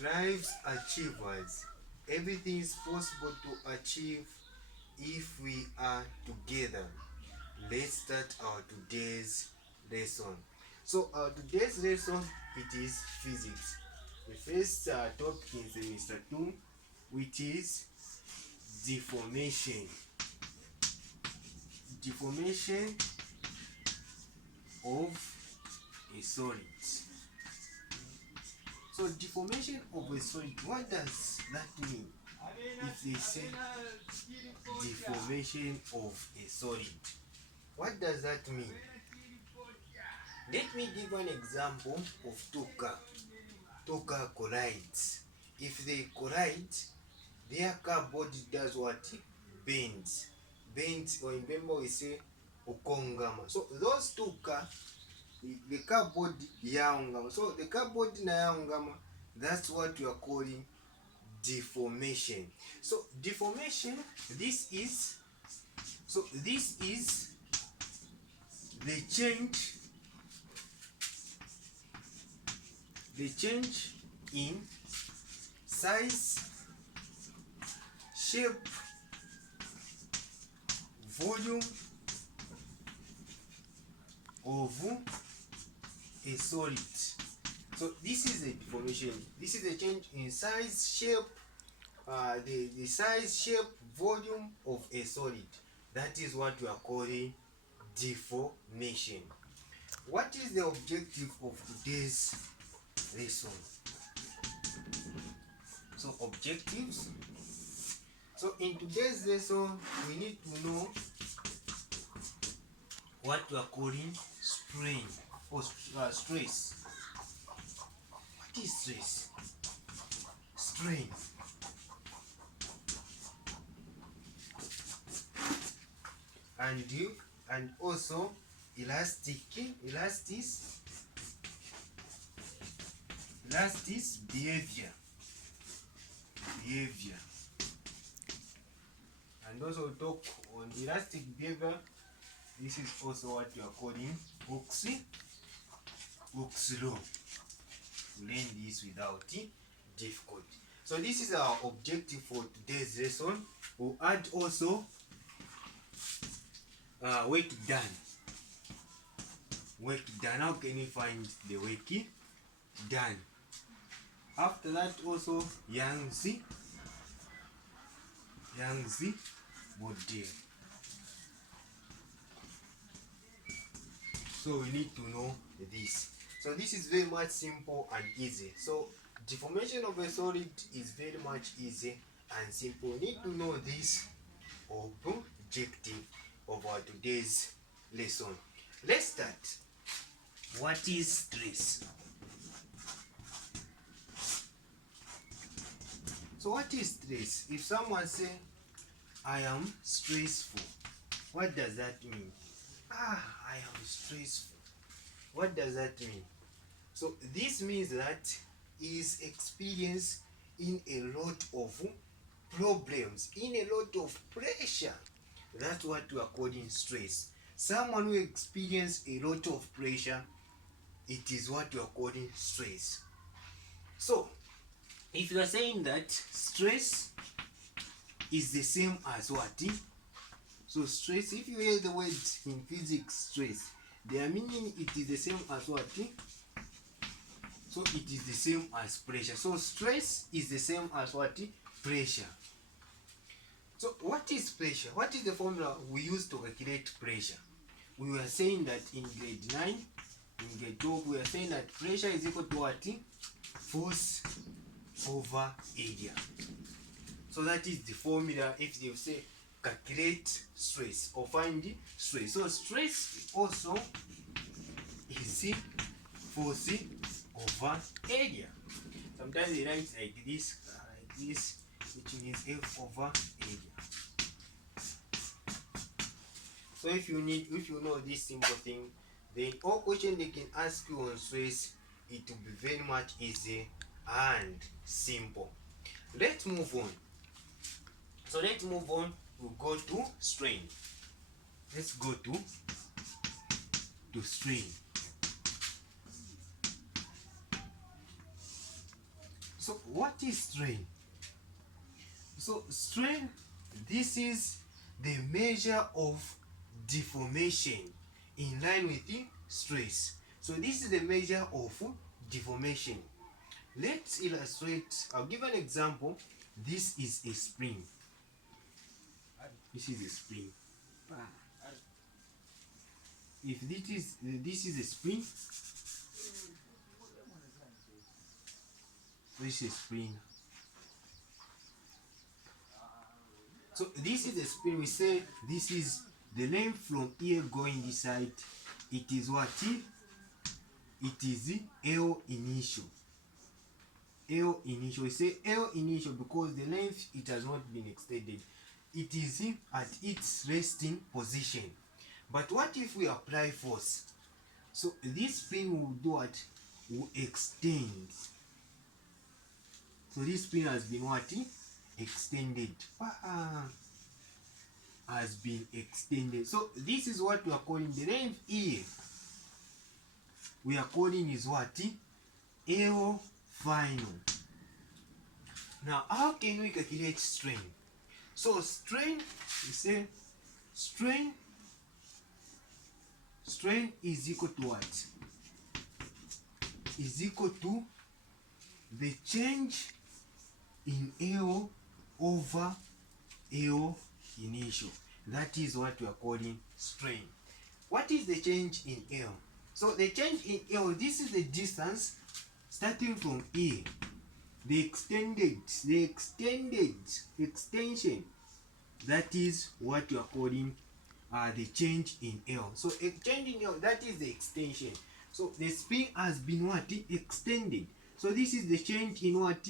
Lives achievers. Everything is possible to achieve if we are together. Let's start our today's lesson. So our today's lesson, it is physics. The first topic is semester 2, which is deformation. Deformation of a solid. So deformation of a solid, what does that mean? If they say deformation of a solid, what does that mean? Let me give an example of two cars. Two cars collides. If they collide, their car body does what? Bends. Bends, or in Bemba we say ukongama. So those two cars, the car body yaungama. So the car body na yaungama, that's what we are calling deformation. So deformation, this is the change in size, shape, volume of a solid. So this is the deformation. This is the change in size, shape, the size, shape, volume of a solid. That is what we are calling deformation. What is the objective of today's lesson? So objectives. So in today's lesson, we need to know what we are calling strain or stress. What is stress? Strain. And also elastic behavior. And also talk on elastic behavior. This is also what you are calling Hooke's law. To learn this without difficulty. So this is our objective for today's lesson. We'll add also work done. How can you find the work done? After that also Yangtze model. So we need to know this. So this is very much simple and easy. So deformation of a solid is very much easy and simple. We need to know this objective of our today's lesson. Let's start. What is stress? So what is stress? If someone say, I am stressful, what does that mean? I am stressful. What does that mean? So this means that he is experienced in a lot of problems, in a lot of pressure. That's what we are calling stress. Someone who experiences a lot of pressure, it is what we are calling stress. So if you are saying that stress is the same as what? So stress, if you hear the word in physics stress, they are meaning it is the same as what? So it is the same as pressure. So stress is the same as what? Pressure. So what is pressure? What is the formula we use to calculate pressure? We were saying that in grade 9, in grade 12, we are saying that pressure is equal to what? Force over area. So that is the formula if they say calculate stress or find stress. So stress also is force over area. Sometimes they write like this, which means F over area. So if you know this simple thing, then all questions they can ask you on stress, it will be very much easy and simple. Let's move on. So let's move on. We'll go to strain. Let's go to strain. So what is strain? So strain, this is the measure of deformation in line with the stress. So this is the measure of deformation. Let's illustrate. I'll give an example. This is a spring. This is a spring. If this is a spring, this is spring. So this is a spring. We say this is the length from here going this side. It is what? It is L initial. L initial. We say L initial because the length, it has not been extended. It is at its resting position. But what if we apply force? So this spring will do what? Will extend. So this spring has been what? Extended. Has been extended. So this is what we are calling the length here. We are calling is what? L final. Now how can we calculate strain? So strain, we say strain is equal to what? Is equal to the change in L over L initial. That is what we are calling strain. What is the change in L? So the change in L, this is the distance starting from A. The extension. That is what you are calling the change in L. So a change in L, that is the extension. So the spring has been what? Extended. So this is the change in what?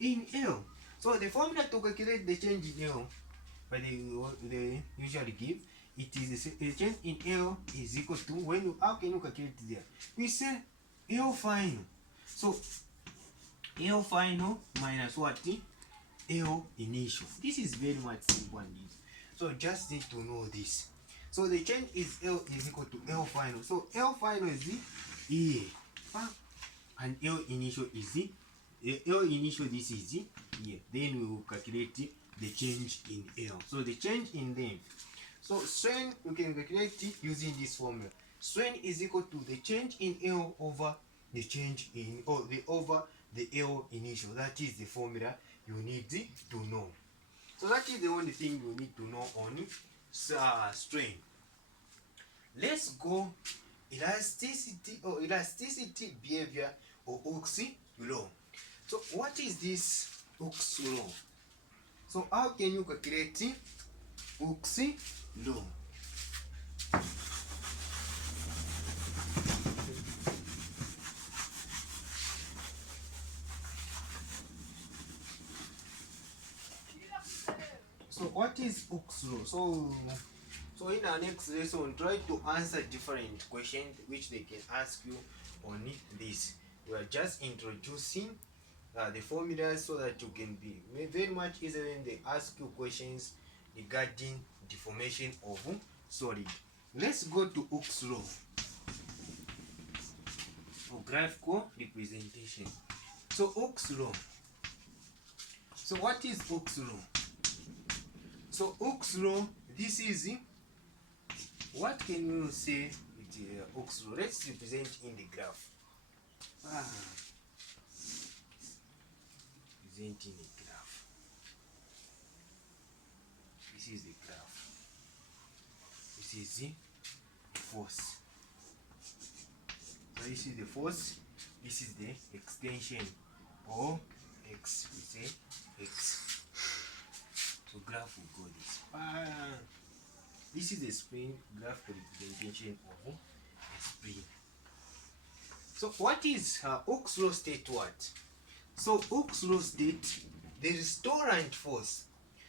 In L. So the formula to calculate the change in L, but they usually give, it is the change in L is equal to, when you, how can you calculate it there? We say L final. So L final minus what? L initial. This is very much simple and easy. So just need to know this. So the change is L is equal to L final. So L final is E, and L initial is L initial, this is here. Then we will calculate the change in L. So the change in length. So strain, you can calculate it using this formula. Strain is equal to the change in L over the change in, or the over the L initial. That is the formula you need to know. So that is the only thing you need to know on strain. Let's go elasticity behavior or Hooke's law. So what is this Hooke's law? So how can you calculate Hooke's law? So what is Hooke's law? So in our next lesson, try to answer different questions which they can ask you on this. We are just introducing the formulas so that you can be very much easy when they ask you questions regarding deformation of solid. Let's go to Hooke's law or graphical representation. So Hooke's law. So what is Hooke's law? So Hooke's law, this is, what can you say with Hooke's law? Let's represent in the graph. Representing the graph. This is the graph. This is the force. So this is the force. This is the extension, or X. We say X. So graph will go this. This is the spring, graph representation of a spring. So what is Hooke's law state what? So Hooke's law state the restorant force.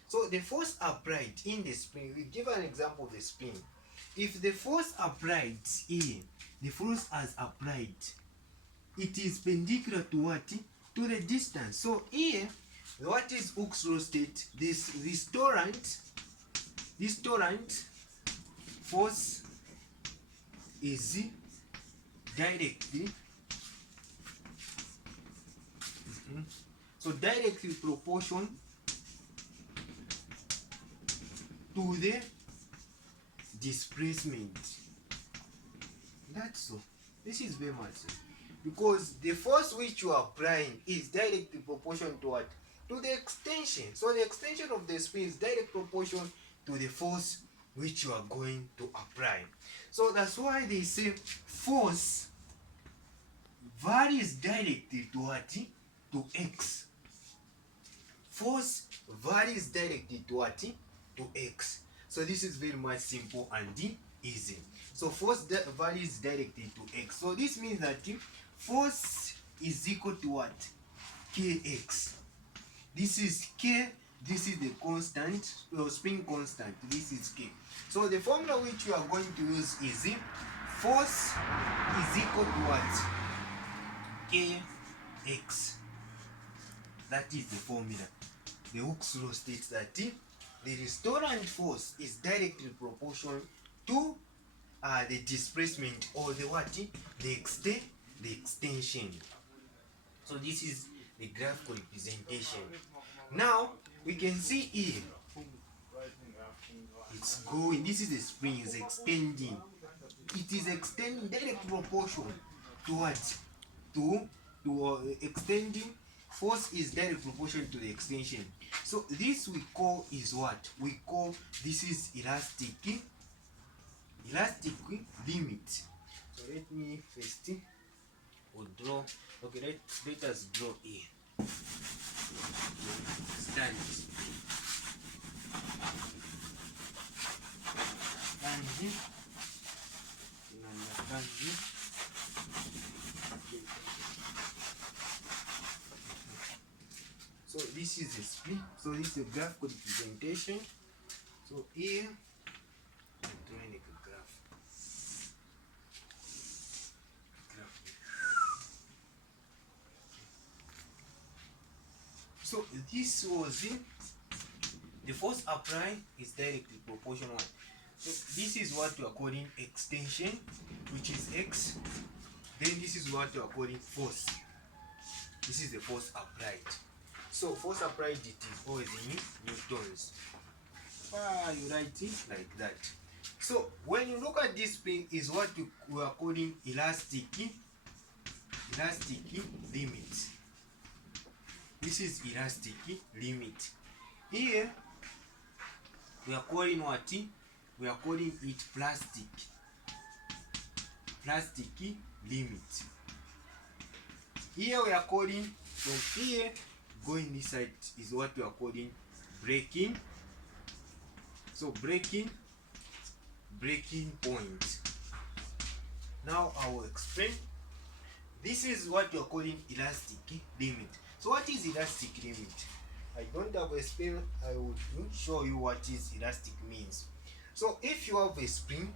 So the force applied in the spring, we give an example of the spring. If the force applied here, the force as applied, it is perpendicular to what? To the distance. So here, what is Hooke's law state? This restorant force is directly So directly proportion to the displacement. That's so. This is very much so. Because the force which you are applying is directly proportional to what? To the extension. So the extension of the spring is direct proportion to the force which you are going to apply. So that's why they say force varies directly to what? To x. Force varies directly to what? To x. So this is very much simple and easy. So force varies directly to x. So this means that force is equal to what? Kx. This is k, this is the constant, spring constant, this is k. So the formula which we are going to use is force is equal to what? Kx. That is the formula. The Hooke's law states that the resultant force is directly proportional to the displacement or the what? The extension. So this is the graphical representation. Now we can see here it's going. This is the spring is extending. It is extending direct proportion to what? To extending. Force is direct proportion to the extension. So this we call is what? We call this is elastic limit. So let me first draw. Okay, let us draw here. Stand this. And this. And this. So this is a split. So this is a graphical representation. So here I'm drawing a graph. So this was it. The force applied is directly proportional. So this is what we are calling extension, which is x. Then this is what we are calling force. This is the force applied. So force applied, it is always in newtons. You write it like that. So when you look at this spring, is what we are calling elastic limit. This is elastic limit. Here we are calling what? We are calling it plastic limit. Here we are calling, from here going this side is what we are calling breaking. So breaking point. Now I will explain. This is what you are calling elastic limit. So what is elastic limit? I don't have a spell. I will show you what is elastic means. So if you have a spring,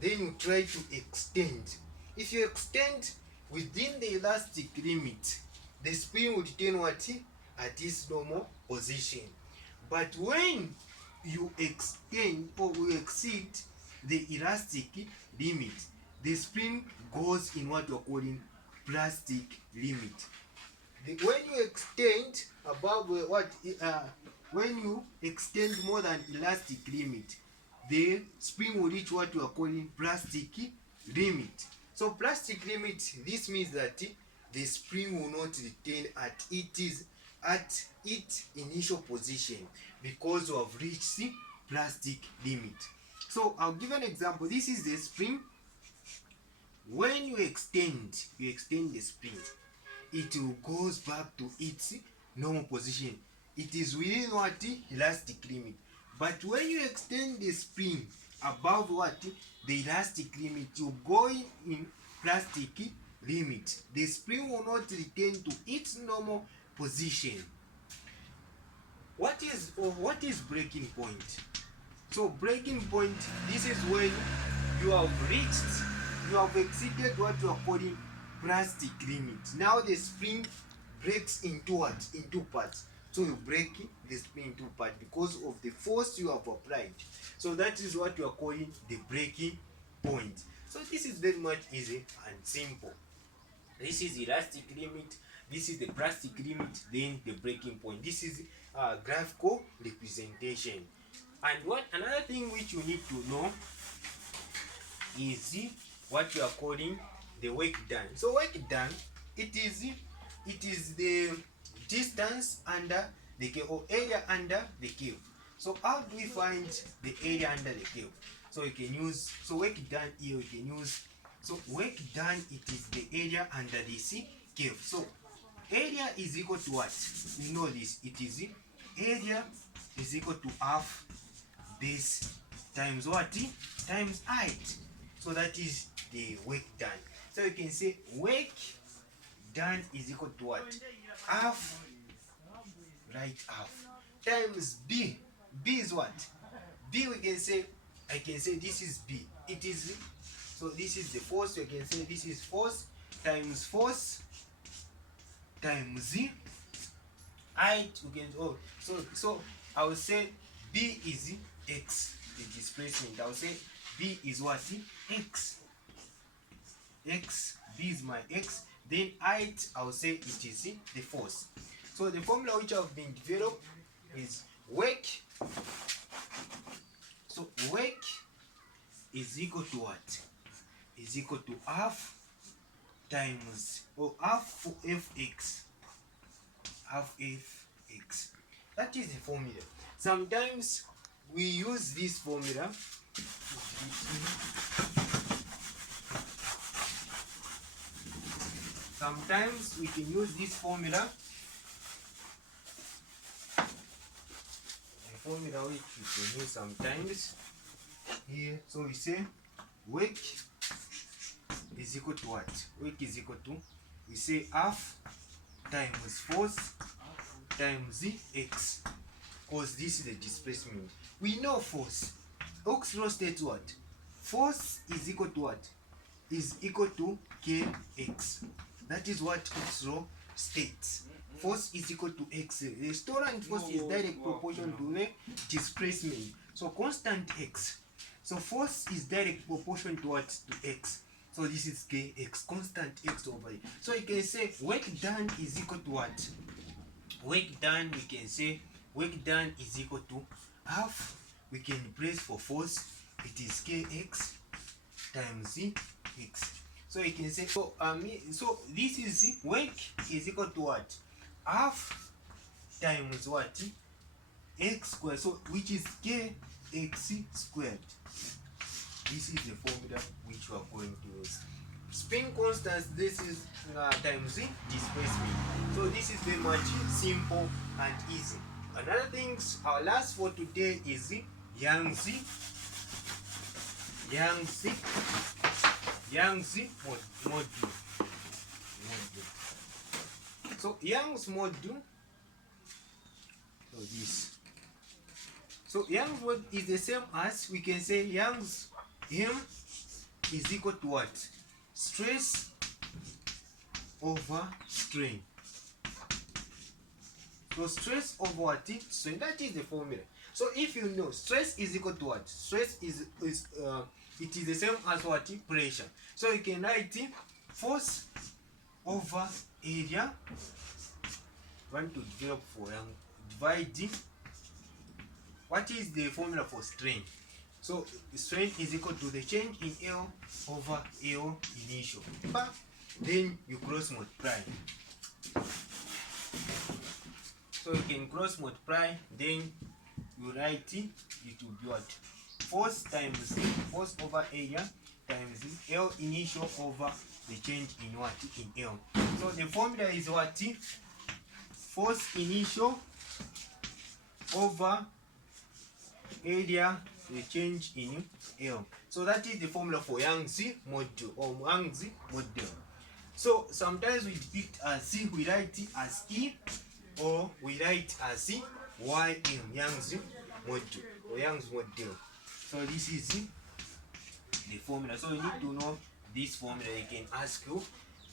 then you try to extend. If you extend within the elastic limit, the spring will retain what? At its normal position. But when you extend or you exceed the elastic limit, the spring goes in what you're calling plastic limit. When you extend above when you extend more than elastic limit, the spring will reach what you are calling plastic limit. So plastic limit, this means that the spring will not retain at its initial position because you have reached the plastic limit. So I'll give an example. This is the spring. When you extend the spring, it will goes back to its normal position. It is within what? Elastic limit. But when you extend the spring above what? The elastic limit, you go in plastic limit. The spring will not return to its normal position. What is breaking point? So breaking point, this is when you have exceeded what you are calling plastic limit. Now the spring breaks into what? Into parts. So you break the spring into parts because of the force you have applied. So that is what you are calling the breaking point. So this is very much easy and simple. This is elastic limit, this is the plastic limit, then the breaking point. This is graphical representation. And what another thing which you need to know is what you are calling the work done. So work done, it is the distance under the curve or area under the curve. So how do we find the area under the curve? So you can use, so work done here you can use, so work done, it is the area under this curve. So area is equal to what? We know this, it is area is equal to half base times what? Times height. So that is the work done. So you can say work done is equal to what? Half, right half, times b. B is what? B we can say, I can say this is B. It is, so this is the force, you can say this is force times z height. We can, oh, so I will say B is x, the displacement. I will say B is what? X. B is my x. Then height, I will say it is the force. So the formula which have been developed is work. So work is equal to what? Is equal to half times, or half fx. Half fx. That is the formula. Sometimes we use this formula. Sometimes we can use this formula. The formula which we can use sometimes here. So we say work is equal to what? Work is equal to, we say half times force times x, because this is the displacement. We know force. Hooke's law states what? Force is equal to what? Is equal to kx. That is what Hooke's law states. Force is equal to x. The stored force is direct proportion to the displacement. So constant x. So force is direct proportion to what? To x. So this is kx, constant x over it. So you can say work done is equal to what? Work done, we can say work done is equal to half. We can replace for force, it is kx times x. So you can say, so this is work is equal to what? Half times what? X squared. So which is kx squared. This is the formula which we are going to use. Spin constant, this is times the displacement. So this is very much simple and easy. Another things, our last for today is Young's module. So Young's module. So this. So Young's module is the same as, we can say Young's M is equal to what? Stress over strain. So stress over what? Strain. That is the formula. So if you know stress is equal to what? Stress is it is the same as what? Pressure. So you can write force over area. Want to develop for divide. What is the formula for strain? So strain is equal to the change in L over L initial. Then you cross multiply. So you can cross multiply, then you write it will be what? Force times force over area times L initial over the change in what? In L. So the formula is what? Force initial over area, the change in L. So that is the formula for Young's module or Young's model. So sometimes we depict as C, we write it as E, or we write as YM, Young's module or Young's model. So this is the formula. So you need to know this formula. You can ask you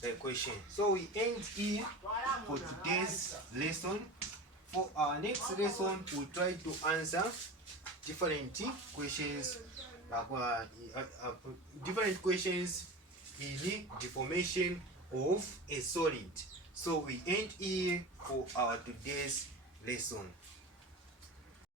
the question. So we end here for today's lesson. For our next lesson, we'll try to answer different questions, different questions in deformation of a solid. So we end here for our today's lesson.